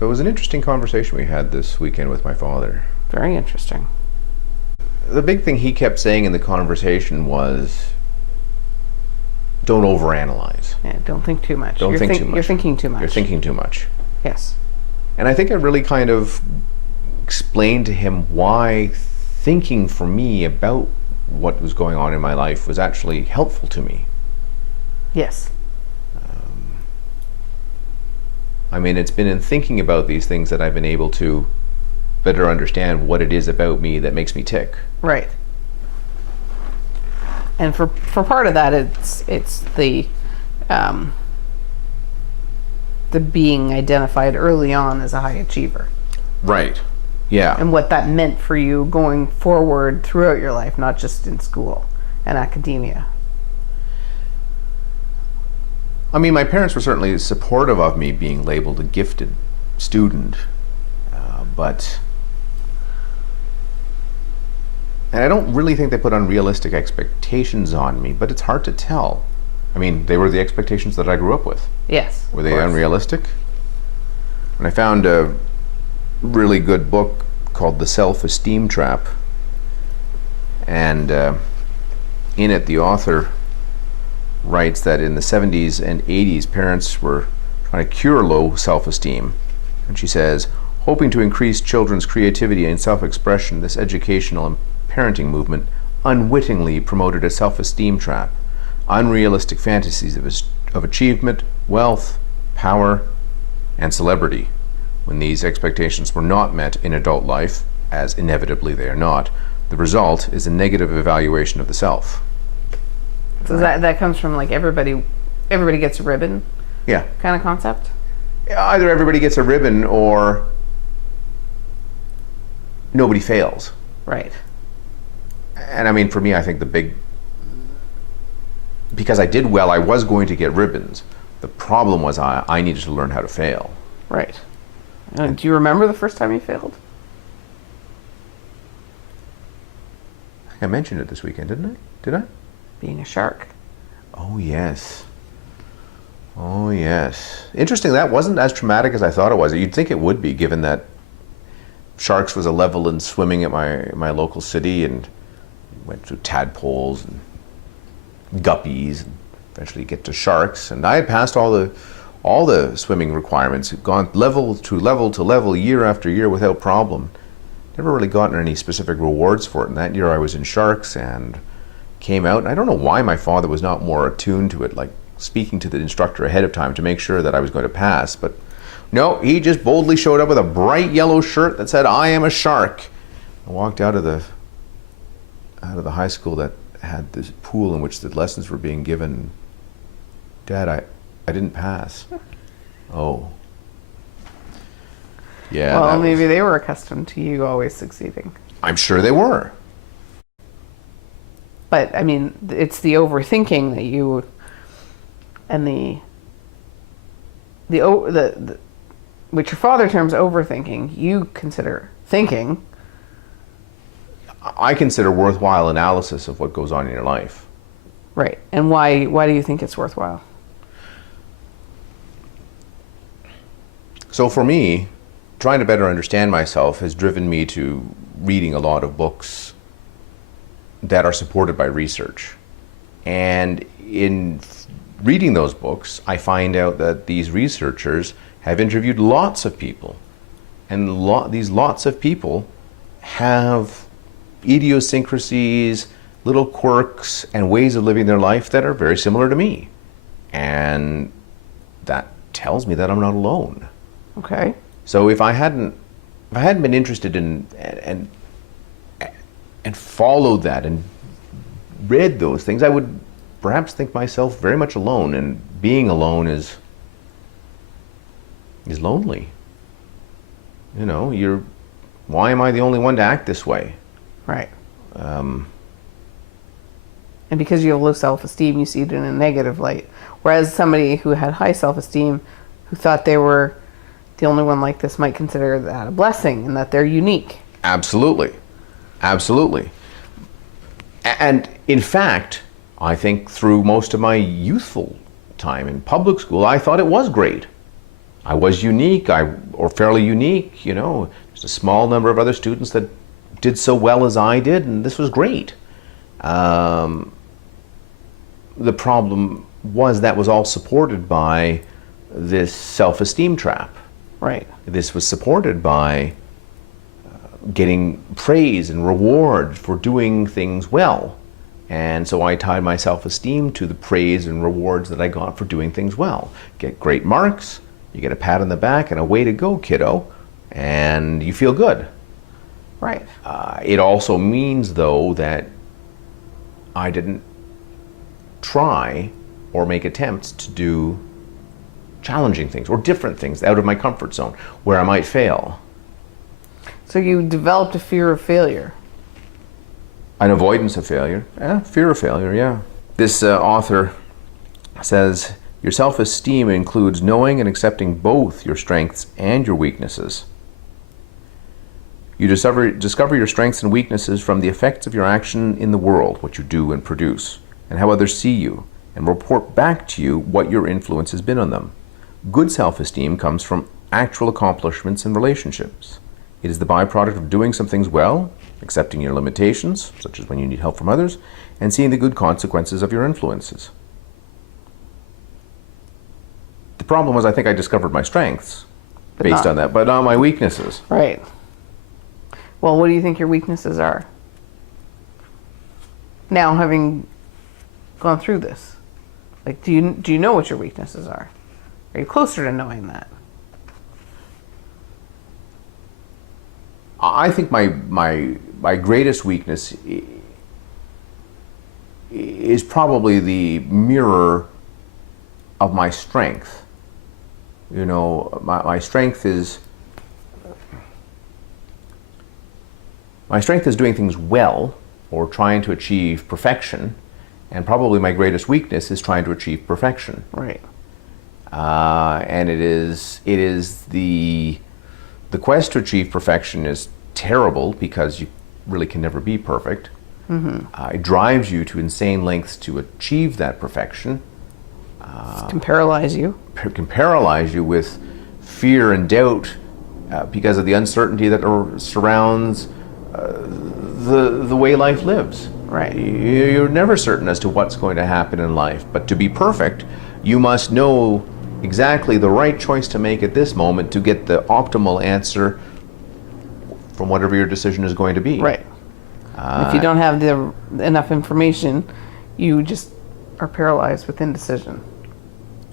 So it was an interesting conversation we had this weekend with my father. Very interesting. The big thing he kept saying in the conversation was, don't overanalyze. Yeah, don't think too much. Don't think too much. You're thinking too much. You're thinking too much. Yes. And I think I really kind of explained to him why thinking for me about what was going on in my life was actually helpful to me. Yes. I mean, it's been in thinking about these things that I've been able to better understand what it is about me that makes me tick. Right. And for part of that, it's the being identified early on as a high achiever. Right. Yeah. And what that meant for you going forward throughout your life, not just in school and academia. I mean, my parents were certainly supportive of me being labeled a gifted student, but... And I don't really think they put unrealistic expectations on me, but it's hard to tell. I mean, they were the expectations that I grew up with. Yes. Were they unrealistic? And I found a really good book called The Self-Esteem Trap. And in it, the author writes that in the 70s and 80s, parents were trying to cure low self-esteem. And she says, hoping to increase children's creativity and self-expression, this educational and parenting movement unwittingly promoted a self-esteem trap, unrealistic fantasies of achievement, wealth, power, and celebrity. When these expectations were not met in adult life, as inevitably they are not, the result is a negative evaluation of the self. So that comes from like everybody gets a ribbon Yeah. kind of concept? Either everybody gets a ribbon or nobody fails. Right. And I mean, for me, I think because I did well, I was going to get ribbons. The problem was I needed to learn how to fail. Right. Do you remember the first time you failed? I think I mentioned it this weekend, didn't I? Did I? Being a shark. Oh, yes. Oh, yes. Interesting, that wasn't as traumatic as I thought it was. You'd think it would be, given that sharks was a level in swimming at my local city, and went through tadpoles and guppies, and eventually get to sharks. And I had passed all the swimming requirements, gone level to level to level, year after year without problem. Never really gotten any specific rewards for it. And that year I was in sharks and came out, and I don't know why my father was not more attuned to it, like speaking to the instructor ahead of time to make sure that I was going to pass. But no, he just boldly showed up with a bright yellow shirt that said, "I am a shark." I walked out of the high school that had this pool in which the lessons were being given. Dad, I didn't pass. Oh. Yeah. Well, maybe they were accustomed to you always succeeding. I'm sure they were. But I mean, it's the overthinking that you, and the which your father terms overthinking, you consider thinking. I consider worthwhile analysis of what goes on in your life. Right. And why do you think it's worthwhile? So for me, trying to better understand myself has driven me to reading a lot of books that are supported by research. And in reading those books, I find out that these researchers have interviewed lots of people. And these lots of people have idiosyncrasies, little quirks, and ways of living their life that are very similar to me. And that tells me that I'm not alone. Okay. So if I hadn't been interested in and followed that and read those things, I would perhaps think myself very much alone. And being alone is lonely. You know, why am I the only one to act this way? Right. And because you have low self-esteem, you see it in a negative light. Whereas somebody who had high self-esteem, who thought they were the only one like this, might consider that a blessing and that they're unique. Absolutely. Absolutely. And in fact, I think through most of my youthful time in public school, I thought it was great. I was unique, or fairly unique, you know. There's a small number of other students that did so well as I did, and this was great. The problem was that was all supported by this self-esteem trap. Right. This was supported by getting praise and reward for doing things well. And so I tied my self-esteem to the praise and rewards that I got for doing things well. Get great marks, you get a pat on the back, and a way to go, kiddo, and you feel good. Right. It also means, though, that I didn't try or make attempts to do challenging things or different things out of my comfort zone where I might fail. So you developed a fear of failure. An avoidance of failure. Fear of failure, yeah. This author says, your self-esteem includes knowing and accepting both your strengths and your weaknesses. You discover your strengths and weaknesses from the effects of your action in the world, what you do and produce, and how others see you, and report back to you what your influence has been on them. Good self-esteem comes from actual accomplishments and relationships. It is the byproduct of doing some things well, accepting your limitations, such as when you need help from others, and seeing the good consequences of your influences. The problem was I think I discovered my strengths based on that, but not my weaknesses. Right. Well, what do you think your weaknesses are? Now, having gone through this, like, do you know what your weaknesses are? Are you closer to knowing that? I think my greatest weakness is probably the mirror of my strength. You know, my strength is doing things well or trying to achieve perfection, and probably my greatest weakness is trying to achieve perfection. Right. And it is the quest to achieve perfection is terrible because you really can never be perfect. It drives you to insane lengths to achieve that perfection. It can paralyze you. Can paralyze you with fear and doubt because of the uncertainty that surrounds the way life lives. Right. You're never certain as to what's going to happen in life, but to be perfect, you must know exactly the right choice to make at this moment to get the optimal answer from whatever your decision is going to be. Right. If you don't have enough information, you just are paralyzed with indecision.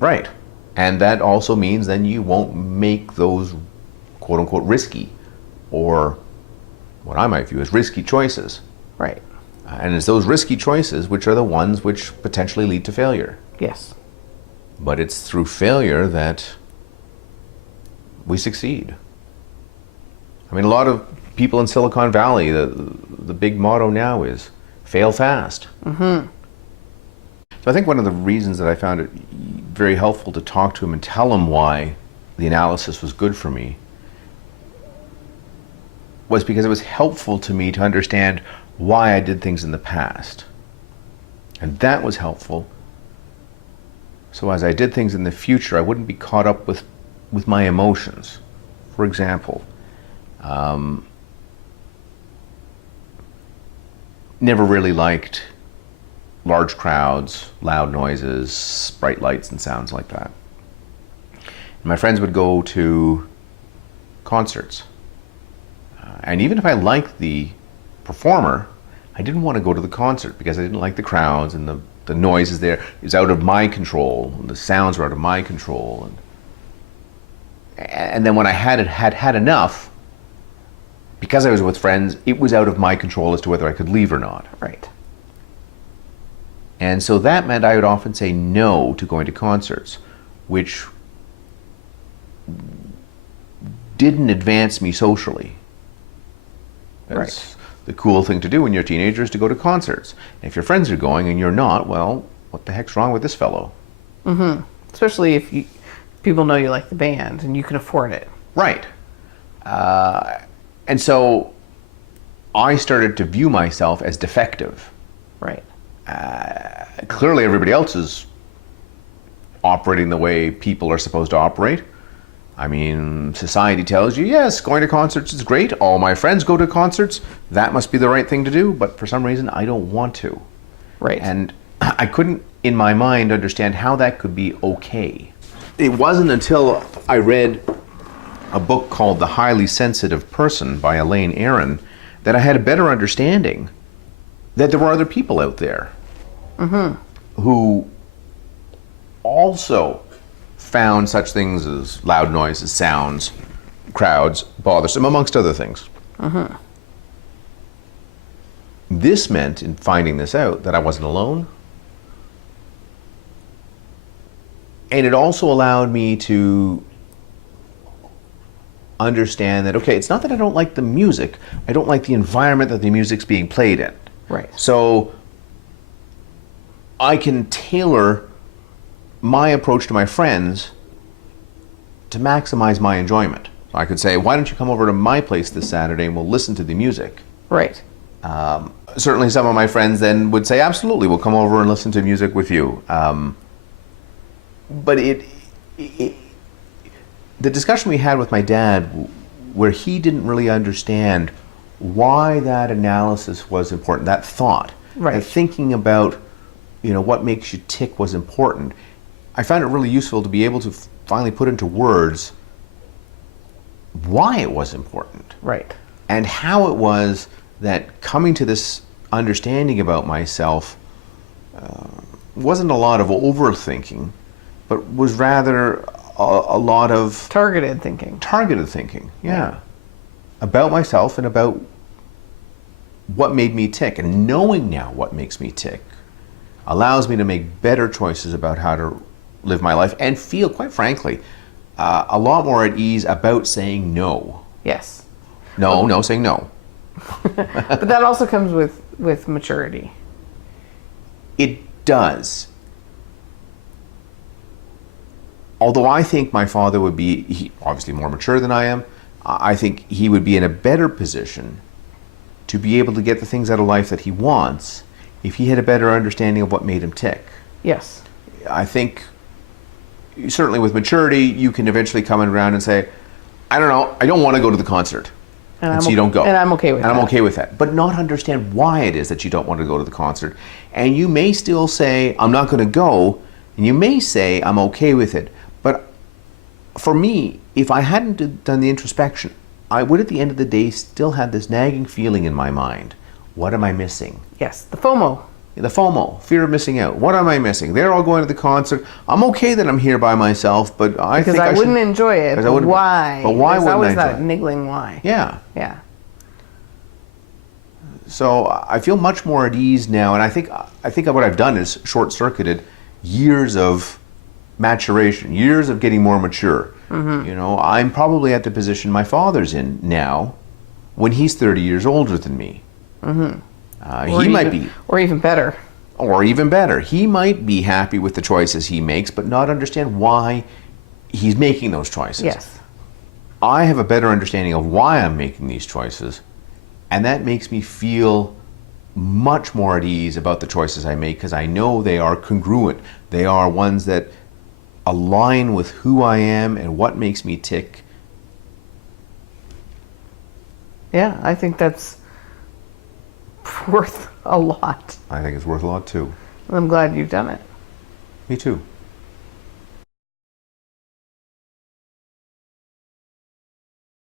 Right. And that also means then you won't make those quote unquote risky, or what I might view as risky choices. Right. And it's those risky choices which are the ones which potentially lead to failure. Yes. But it's through failure that we succeed. I mean, a lot of people in Silicon Valley, the big motto now is fail fast. So I think one of the reasons that I found it very helpful to talk to him and tell him why the analysis was good for me was because it was helpful to me to understand why I did things in the past. And that was helpful. So as I did things in the future, I wouldn't be caught up with my emotions. For example, never really liked large crowds, loud noises, bright lights and sounds like that. And my friends would go to concerts. And even if I liked the performer, I didn't want to go to the concert because I didn't like the crowds and the noises there. It was out of my control. The sounds were out of my control. And then when I had enough, because I was with friends, it was out of my control as to whether I could leave or not. Right. And so that meant I would often say no to going to concerts, which didn't advance me socially. That's the cool thing to do when you're a teenager is to go to concerts. And if your friends are going and you're not, well, what the heck's wrong with this fellow? Especially if people know you like the band and you can afford it. Right. And so I started to view myself as defective. Right. Clearly everybody else is operating the way people are supposed to operate. I mean, society tells you, yes, going to concerts is great. All my friends go to concerts. That must be the right thing to do. But for some reason, I don't want to. Right. And I couldn't, in my mind, understand how that could be okay. It wasn't until I read a book called The Highly Sensitive Person by Elaine Aron that I had a better understanding that there were other people out there who also found such things as loud noises, sounds, crowds, bothersome, amongst other things. This meant, in finding this out, that I wasn't alone. And it also allowed me to understand that, okay, it's not that I don't like the music, I don't like the environment that the music's being played in. Right. So I can tailor my approach to my friends to maximize my enjoyment. So I could say, why don't you come over to my place this Saturday and we'll listen to the music? Right. Certainly some of my friends then would say, absolutely, we'll come over and listen to music with you. But the discussion we had with my dad, where he didn't really understand why that analysis was important, that thought, Right. that thinking about, what makes you tick was important. I found it really useful to be able to finally put into words why it was important. Right. And how it was that coming to this understanding about myself wasn't a lot of overthinking, but was rather a lot of Targeted thinking. targeted thinking, yeah, about myself and about what made me tick. And knowing now what makes me tick allows me to make better choices about how to live my life and feel, quite frankly, a lot more at ease about saying no. Yes. Saying no. But that also comes with maturity. It does. Although I think my father would be, obviously more mature than I am, I think he would be in a better position to be able to get the things out of life that he wants if he had a better understanding of what made him tick. Yes. I think certainly with maturity, you can eventually come around and say, I don't know, I don't want to go to the concert. And so you don't go. And I'm okay with that. And I'm okay with that. But not understand why it is that you don't want to go to the concert. And you may still say, I'm not going to go. And you may say, I'm okay with it. But for me, if I hadn't done the introspection, I would at the end of the day still have this nagging feeling in my mind. What am I missing? Yes. The FOMO. The FOMO, fear of missing out. What am I missing? They're all going to the concert. I'm okay that I'm here by myself, but I think I wouldn't enjoy it. because I But wouldn't- why? But why There's wouldn't always I that enjoy it? niggling why. Yeah. Yeah. So I feel much more at ease now, and I think what I've done is short-circuited years of maturation, years of getting more mature. I'm probably at the position my father's in now, when he's 30 years older than me. He might be, Or even better. or even better, he might be happy with the choices he makes, but not understand why he's making those choices. Yes. I have a better understanding of why I'm making these choices, and that makes me feel much more at ease about the choices I make because I know they are congruent. They are ones that align with who I am and what makes me tick. Yeah, I think that's worth a lot. I think it's worth a lot too. I'm glad you've done it. Me too.